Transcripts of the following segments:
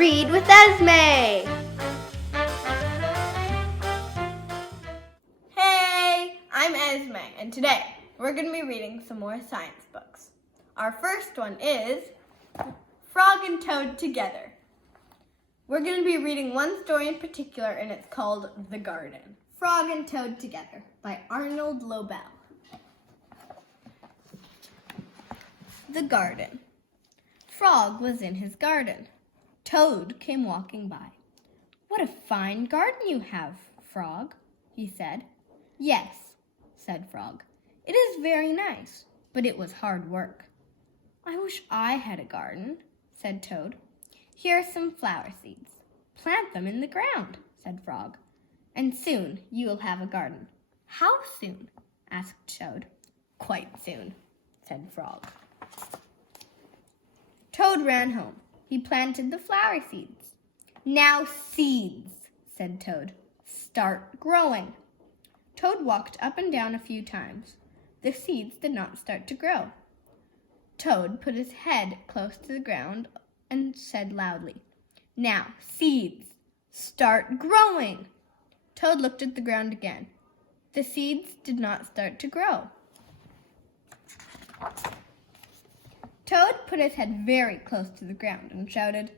Read with Esme! Hey, I'm Esme, and today we're going to be reading some more science books. Our first one is Frog and Toad Together. We're going to be reading one story in particular, and it's called The Garden. Frog and Toad Together by Arnold Lobel. The Garden. Frog was in his garden. Toad came walking by. "What a fine garden you have, Frog," he said. "Yes," said Frog. "It is very nice, but it was hard work." "I wish I had a garden," said Toad. "Here are some flower seeds. Plant them in the ground," said Frog, "and soon you will have a garden." "How soon?" asked Toad. "Quite soon," said Frog. Toad ran home. He planted the flower seeds. "Now seeds," said Toad. "Start growing." Toad walked up and down a few times. The seeds did not start to grow. Toad put his head close to the ground and said loudly, "Now seeds, start growing." Toad looked at the ground again. The seeds did not start to grow. Toad put his head very close to the ground and shouted,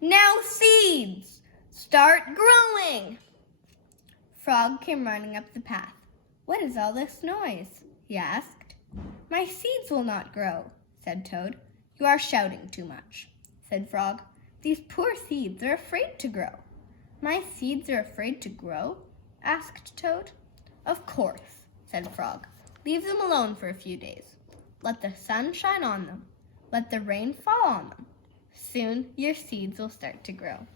"Now seeds, start growing." Frog came running up the path. "What is all this noise?" he asked. "My seeds will not grow," said Toad. "You are shouting too much," said Frog. "These poor seeds are afraid to grow." "My seeds are afraid to grow?" asked Toad. "Of course," said Frog. "Leave them alone for a few days. Let the sun shine on them. Let the rain fall on them. Soon your seeds will start to grow."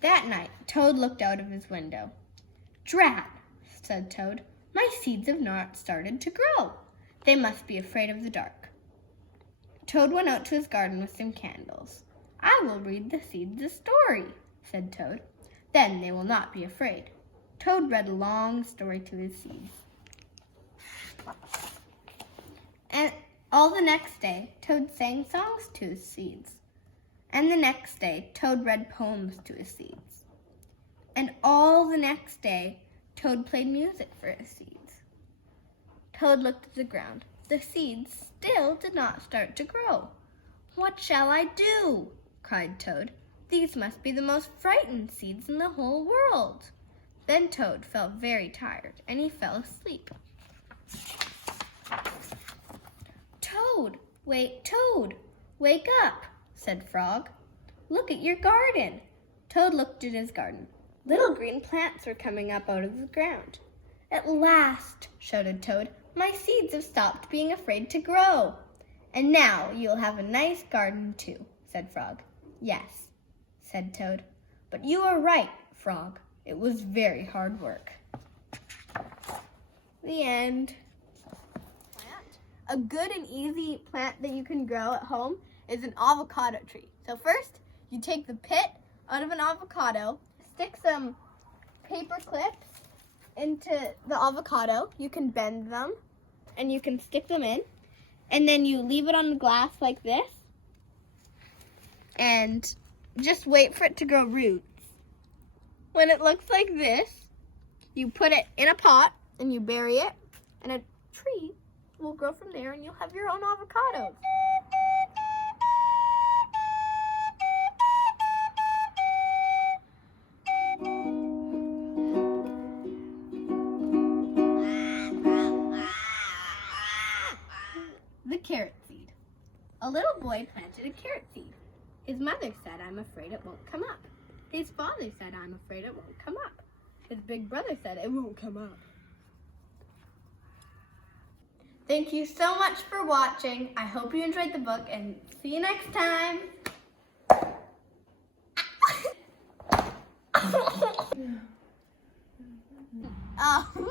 That night, Toad looked out of his window. "Drat," said Toad. "My seeds have not started to grow. They must be afraid of the dark." Toad went out to his garden with some candles. "I will read the seeds a story," said Toad. "Then they will not be afraid." Toad read a long story to his seeds. And all the next day, Toad sang songs to his seeds. And the next day, Toad read poems to his seeds. And all the next day, Toad played music for his seeds. Toad looked at the ground. The seeds still did not start to grow. "What shall I do?" cried Toad. "These must be the most frightened seeds in the whole world." Then Toad felt very tired, and he fell asleep. Toad, wake up," said Frog. "Look at your garden." Toad looked at his garden. Little green plants were coming up out of the ground. "At last," shouted Toad, "my seeds have stopped being afraid to grow." "And now you'll have a nice garden too," said Frog. "Yes," said Toad. "But you are right, Frog. It was very hard work." The end. A good and easy plant that you can grow at home is an avocado tree. So first, you take the pit out of an avocado, stick some paper clips into the avocado. You can bend them, and you can stick them in. And then you leave it on the glass like this. And just wait for it to grow roots. When it looks like this, you put it in a pot, and you bury it, and a tree will grow from there, and you'll have your own avocados. The carrot seed. A little boy planted a carrot seed. His mother said, "I'm afraid it won't come up." His father said, "I'm afraid it won't come up." His big brother said, "It won't come up." Thank you so much for watching. I hope you enjoyed the book, and see you next time. Oh.